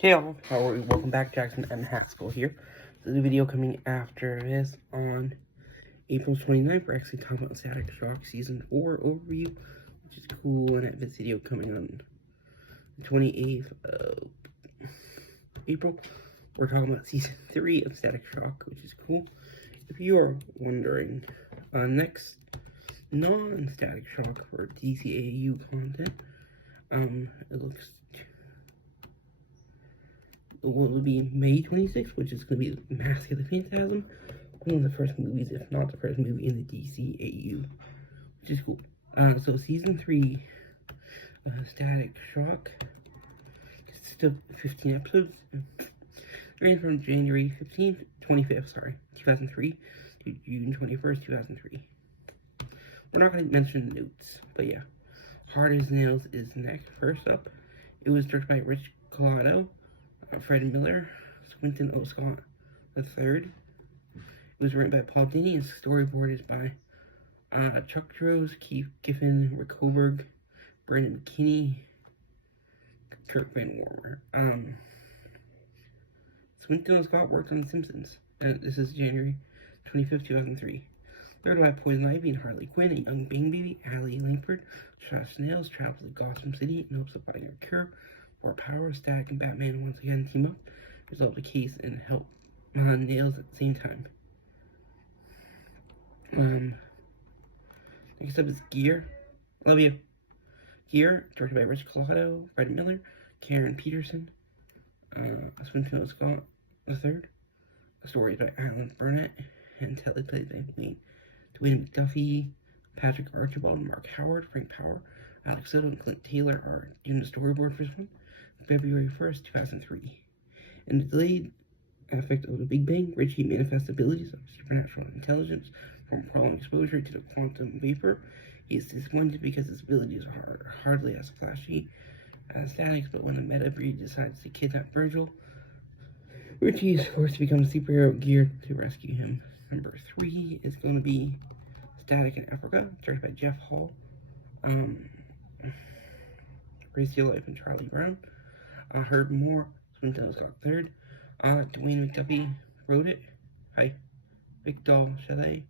Hey all, how are you? Welcome back, Jackson M. Haskell here. This is a video coming after this on April 29th. We're actually talking about Static Shock Season 4 overview, which is cool, and I have this video coming on the 28th of April. We're talking about Season 3 of Static Shock, which is cool. If you are wondering, next non-Static Shock for DCAU content, it looks will be May 26th, which is going to be Mask of the Phantasm, one of the first movies, if not the first movie in the DCAU, which is cool. So Season 3, Static Shock, consists of 15 episodes, ran from January 25th, 2003, to June 21st, 2003. We're not going to mention notes, but yeah. Hard as Nails is next. First up, it was directed by Rich Collado, Fred Miller, Swinton O. Scott III. It was written by Paul Dini, and storyboard is by Chuck Rose, Keith Giffen, Rick Hoberg, Brandon McKinney, Kirk Van Warmer. Swinton O. Scott worked on The Simpsons. This is January 25th, 2003. Written by Poison Ivy and Harley Quinn, a young Bang Baby, Allie Langford, Josh Snails travels to Gotham City in hopes of finding a cure for power. Static and Batman once again team up, resolve the case, and help Nails at the same time. Next up is Gear. Love you. Gear, directed by Rich Collado, Fred Miller, Karen Peterson, Swinton O. Scott III. The story is by Alan Burnett, and Telly played by Dwayne McDuffie, Patrick Archibald, Mark Howard, Frank Power, Alex Soto, and Clint Taylor are doing the storyboard for this one. February 1st, 2003. In the delayed effect of the Big Bang, Richie manifests abilities of supernatural intelligence from prolonged exposure to the quantum vapor. He is disappointed because his abilities are hardly as flashy as Static's, but when the meta breed decides to kidnap Virgil, Richie is forced to become a superhero geared to rescue him. Number 3 is going to be Static in Africa, directed by Jeff Hall. Gracie Life and Charlie Brown. Herb Moore, Swinton O. Scott III. Dwayne McDuffie wrote it. Hi. Victor Chalet,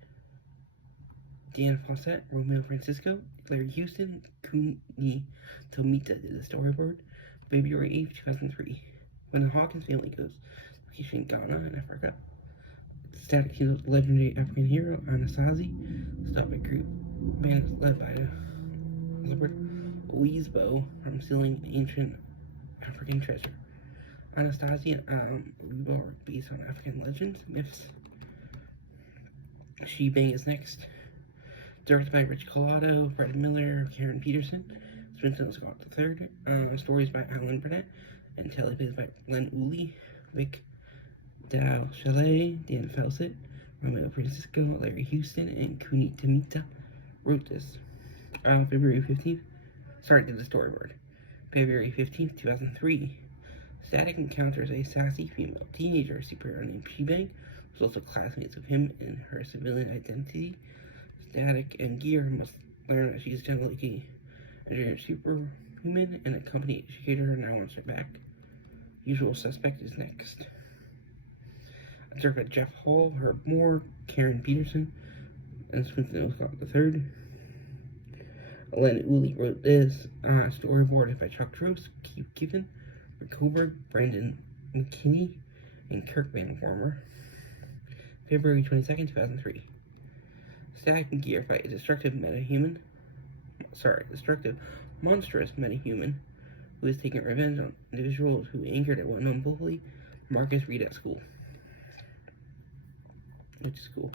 Dan Fawcett, Romeo Francisco, Larry Houston, Kuni Tomita did the storyboard. February 8th, 2003. When the Hawkins family goes vacation in Ghana and Africa, Static heals legendary African hero Anasazi. Stop it group. Band is led by the Lizard Weezbo from stealing ancient African treasure. Anastasia and Weezbo are based on African legends, myths. She-Bang is next. Directed by Rich Collado, Fred Miller, Karen Peterson, Swinton O. Scott III. Stories by Alan Burnett, and teleplays by Len Uli, Vic Dow Chalet, Dan Fawcett, Romeo Francisco, Larry Houston, and Kuni Tomita wrote this. February 15th. Did the storyboard. February 15th, 2003. Static encounters a sassy female teenager superhero named She-Bang, who's also classmates of him in her civilian identity. Static and Gear must learn that she is genetically engineered superhuman, and a company educator now wants her back. Usual Suspect is next. Directed by Jeff Hall, Herb Moore, Karen Peterson, and Swinton O. Scott III. Len Uli wrote this. Storyboard by Chuck Rose, Keith Giffen, Rick Hoberg, Brandon McKinney, and Kirk Van Warmer. February 22nd, 2003. Static and Gear fight a destructive monstrous metahuman who is taking revenge on individuals who angered a well-known bully, Marcus Reed, at school. Which is cool.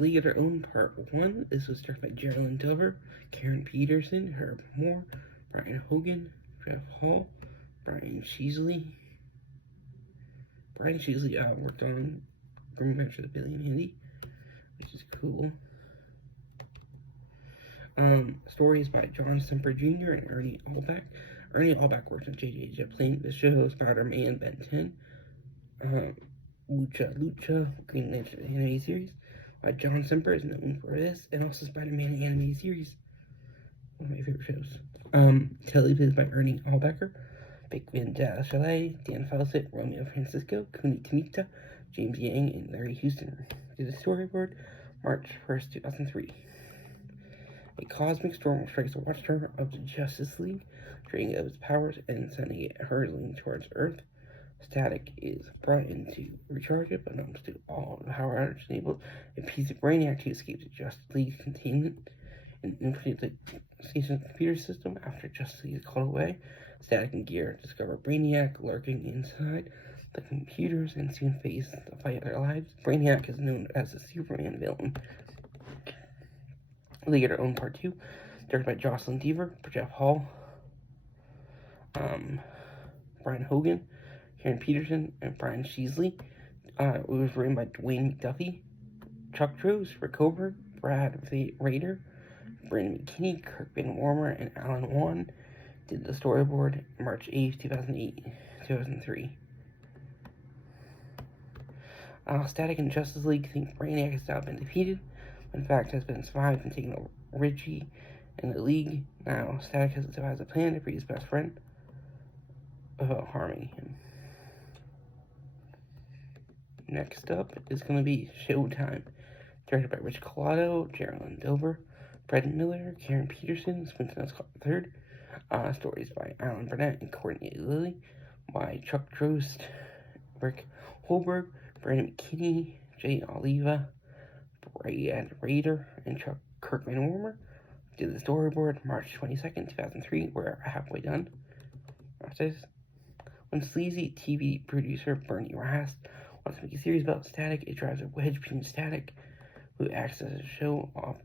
League of Their Own Part 1. This was directed by Geraldine Dover, Karen Peterson, Herb Moore, Brian Hogan, Jeff Hall, Brian Sheasley. Brian Sheasley worked on Bring Back to the Billy and Andy, which is cool. Stories by John Semper Jr. and Ernie Albach. Ernie Albach worked on J.J. Jetplane, The Show, Spider-Man, Ben 10, Lucha, Green Lantern anime series, John Semper is known for this, and also Spider-Man animated series. One of my favorite shows. Television by Ernie Allbecker, Vic Vangelis, Dan Fawcett, Romeo Francisco, Kuni Tamita, James Yang, and Larry Houston. Did the storyboard March 1st, 2003. A cosmic storm strikes the Watchtower of the Justice League, draining of its powers and sending it hurtling towards Earth. Static is brought in to recharge it, but not to all the power outage enables a piece of Brainiac to escape the Justice League containment and infiltrate the station's computer system. After Justice League is called away, Static and Gear discover Brainiac lurking inside the computers and soon face the fight of their lives. Brainiac is known as the Superman villain. Leader Own Part 2, directed by Jocelyn Deaver, Jeff Hall, Brian Hogan, Karen Peterson, and Brian Sheasley. It was written by Dwayne McDuffie, Chuck Rose, Rick Hoberg, Brad Rader, Brandon McKinney, Kirk Van Warmer, and Alan Wan. Did the storyboard March 8th, 2003. Static and Justice League think Brainiac has now been defeated. In fact, has been survived and taken over Richie in the League. Now, Static has devised a plan to free his best friend without harming him. Next up is going to be Showtime, directed by Rich Collado, Geraldine Dover, Fred Miller, Karen Peterson, Spencer Scott III. Stories by Alan Burnett and Courtney Lilly, by Chuck Drost, Rick Holberg, Brandon McKinney, Jay Oliva, Brad Rader, and Kirk Van Warmer. Did the storyboard March 22nd, 2003. We're halfway done. When sleazy TV producer Bernie Rast wants to make a series about Static, it drives a wedge between Static, who acts as a show off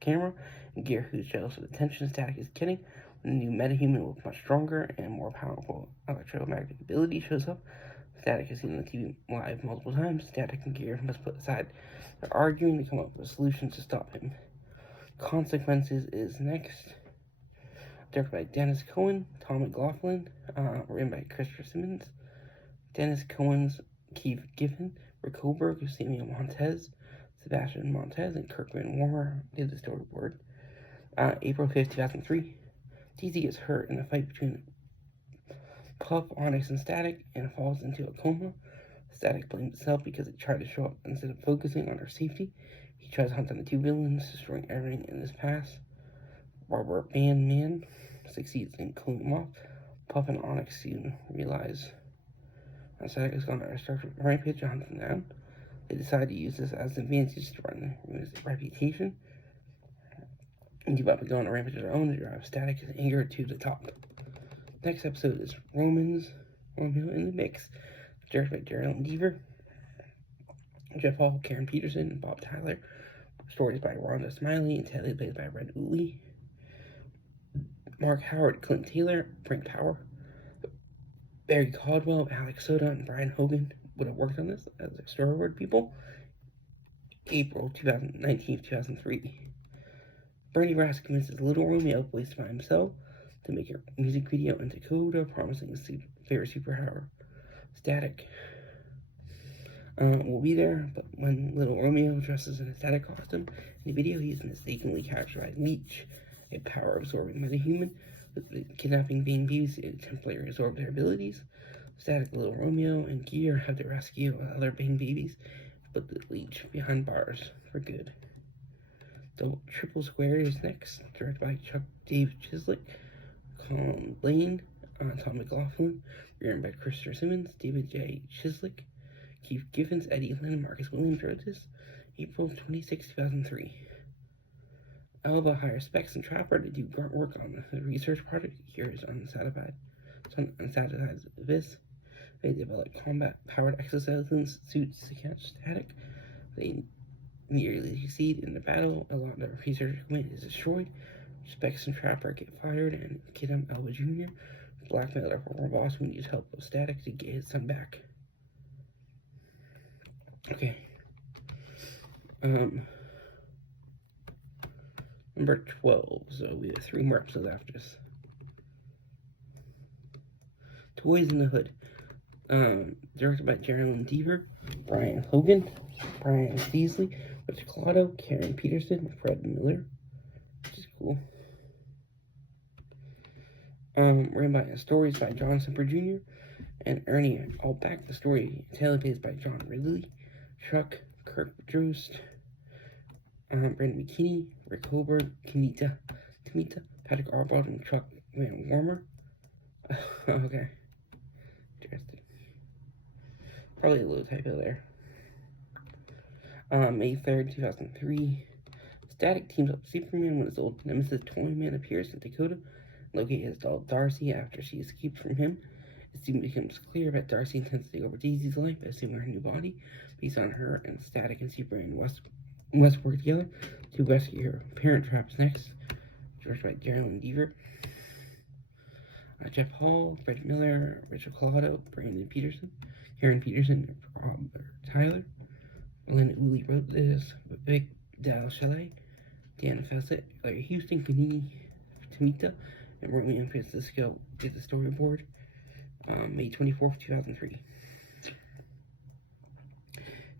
camera, and Gear, who's jealous of the attention Static is getting. When the new metahuman with much stronger and more powerful electromagnetic ability shows up, Static has seen on the TV live multiple times. Static and Gear must put aside their arguing to come up with a solution to stop him. Consequences is next. Directed by Dennis Cohen, Tom McLaughlin, written by Christopher Simmons. Dennis Cohen's Keith Giffen, Rick Hoberg, Samuel Montez, Sebastian Montez, and Kirk Van Warmer did the storyboard. April 5th, 2003. DZ gets hurt in a fight between Puff, Onyx, and Static and falls into a coma. Static blames itself because it tried to show up instead of focusing on her safety. He tries to hunt down the two villains, destroying everything in his past. Robert Bandman succeeds in killing them off. Puff and Onyx soon realize that Static has gone on a structured rampage to hunt them down. They decide to use this as an advantage to run his reputation and give up and go on a rampage of their own to drive Static and anger to the top. Next episode is Romeo in the Mix, directed by Geraldine Deaver, Jeff Hall, Karen Peterson, and Bob Tyler. Stories by Rhonda Smiley and Telly played by Red Uli. Mark Howard, Clint Taylor, Frank Power, Barry Caldwell, Alex Soda, and Brian Hogan would have worked on this as their storyboard people. April 19, 2003. Bernie Rast convinces Little Romeo, voiced by himself, to make a music video in Dakota, promising a favorite superpower. Static will be there, but when Little Romeo dresses in a Static costume in the video, he is mistakenly captured by Leech, a power-absorbing metahuman with the kidnapping babies to temporarily absorb their abilities. Static, Little Romeo, and Gear have to rescue other Bane babies, but the Leech behind bars for good. The Triple Square is next, directed by Dave Chislick, Colin Blaine, Tom McLaughlin, written by Christopher Simmons, David J. Chislick, Keith Giffens, Eddie Lynn, Marcus Williams wrote this. April 26, 2003. Alva hires Specs and Trapper to do grunt work on the research project. Here is unsatisfied with this. They develop combat-powered exoskeleton suits to catch Static. They nearly succeed in the battle. A lot of their research equipment is destroyed. Specs and Trapper get fired, and Kid Alva Jr. blackmail their former boss who needs help with Static to get his son back. Okay. Number 12, so we have 3 more episodes after this. Toys in the Hood, directed by Geraldine Deaver, Brian Hogan, Brian Beasley, Rich Collado, Karen Peterson, Fred Miller, which is cool. Written by stories by John Semper Jr. and Ernie Albach. The story teleplays by John Ridley, Chuck, Kirk Drost, Brandon McKinney, Rick Hoberg, Tamita, Patrick Arbald, and Chuck Van Warmer. Okay. Interesting. Probably a little typo there. May 3rd, 2003. Static teams up with Superman when his old nemesis Toyman appears in Dakota. Locate his doll Darcy after she escaped from him. It soon becomes clear that Darcy intends to take over Daisy's life, assuming her new body, based on her and Static and Superman West work together to rescue her parent traps next. Directed by Geraldine Deaver. Jeff Hall, Fred Miller, Richard Collado, Brandon Peterson, Karen Peterson, Robert Tyler. Lynn Ulley wrote this with Vic Dal Chalet, Dan Fawcett, Larry Houston, Panini, Tamita, and Romeo Francisco did the storyboard. May 24th, 2003.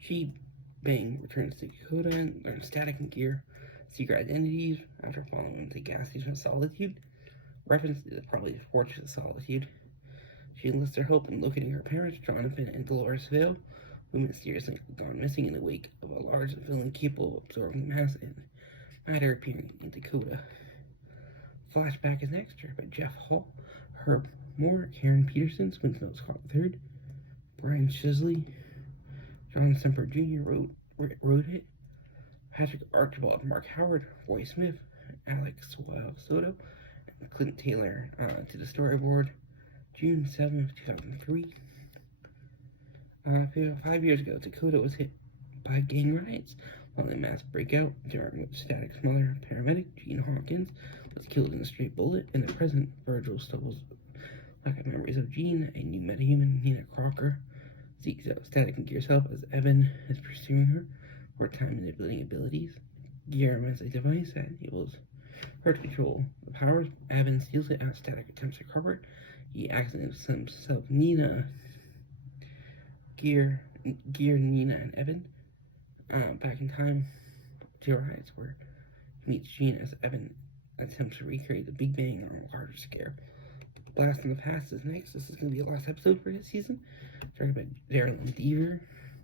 She-Bang returns to Dakota and learns Static and Gear secret identities after following the gas station of Solitude. Reference to probably the Fortress of Solitude. She enlists her hope in locating her parents, Jonathan and Dolores Vale, who mysteriously gone missing in the wake of a large villain capable of absorbing mass and matter appearing in Dakota. Flashback is next, directed by Jeff Hall, Herb Moore, Karen Peterson, Winslow Scott III, Brian Shisley, John Semper Jr. wrote it, Patrick Archibald, Mark Howard, Roy Smith, Alex Soto, and Clint Taylor to the storyboard. June 7th, 2003. 5 years ago, Dakota was hit by gang riots following a mass breakout, during which Static's mother, paramedic Gene Hawkins, was killed in a straight bullet. In the present, Virgil Stubble's lack of memories of Gene, a new metahuman, Nina Crocker, seeks out Static and Gear's help as Evan is pursuing her for time manipulating abilities. Gear has a device that enables her to control the powers. Evan steals it as Static attempts to recover it. He accidentally sends himself Nina, Gear, Nina, and Evan back in time to riots where he meets Gene as Evan attempts to recreate the Big Bang on a larger scale. Blast in the Past is next. This is going to be the last episode for this season. Directed by Geraldine Deaver,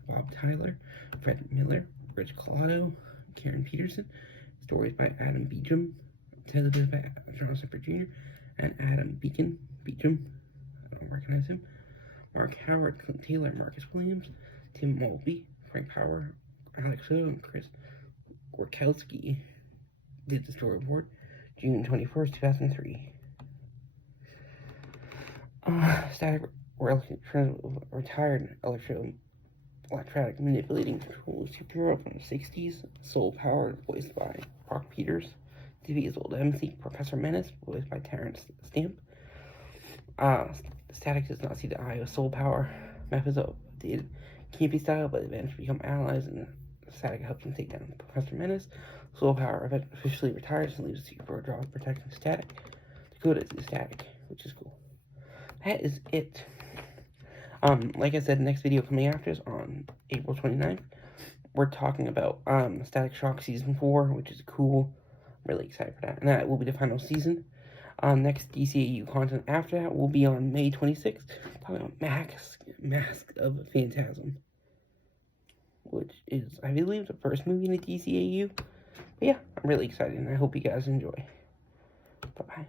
Bob Tyler, Fred Miller, Rich Collado, Karen Peterson. Stories by Adam Beecham. Television by John Semper Jr. and Adam Beecham. I don't recognize him. Mark Howard, Clint Taylor, Marcus Williams, Tim Mulvey, Frank Power, Alex Soto, and Chris Gorkowski did the storyboard. June 21st, 2003. Static retired electronic manipulating control superhero from the 60s. Soul Power, voiced by Brock Peters. TV's old MC, Professor Menace, voiced by Terrence Stamp. Static does not see the eye of Soul Power. Methods of dated campy style, but eventually become allies, and Static helps him take down Professor Menace. Soul Power officially retires and leaves the superhero job protecting Static. Dakota is the Static, which is cool. That is it. Like I said, next video coming after is on April 29th. We're talking about Static Shock Season 4, which is cool. I'm really excited for that. And that will be the final season. Next DCAU content after that will be on May 26th. Talking about Mask of Phantasm, which is, I believe, the first movie in the DCAU. But yeah, I'm really excited, and I hope you guys enjoy. Bye-bye.